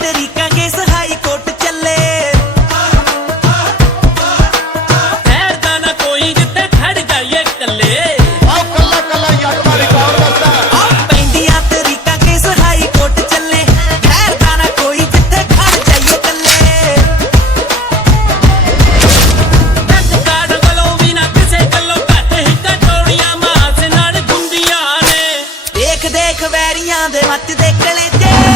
ਤਰੀਕਾਂ case high court ਚੱਲੇ ਠਹਿਰਦਾ ਨਾ ਕੋਈ ਜਿੱਥੇ ਖੜ ਜਾਈਏ ਇਕੱਲੇ ਆਹ ਕੱਲਾ ਕੱਲਾ ਜੱਟ ਦਾ ਰਿਕਾਰਡ ਦੱਸਦਾ ਪੈਂਦੀਆਂ ਤਰੀਕਾਂ ਕੇਸ ਹਾਈ ਕੋਰਟ ਚੱਲੇ ਠਹਿਰਦਾ ਨਾ ਕੋਈ ਜਿੱਥੇ ਖੜ ਜਾਈਏ ਇਕੱਲੇ ਜੱਜ ਕਾੜ ਵੱਲੋਂ ਵੀ ਨਾ ਕਿਸੇ ਗੱਲੋਂ ਘੱਟ ਹੀ ਕਟੋਰੀਆਂ ਮਾਸ ਨਾਲ ਗੁੰਦੀਆਂ ਨੇ ਦੇਖ ਦੇਖ ਵੈਰੀਆਂ ਦੇ ਮੱਚ ਦੇ ਕਲੇਜੇ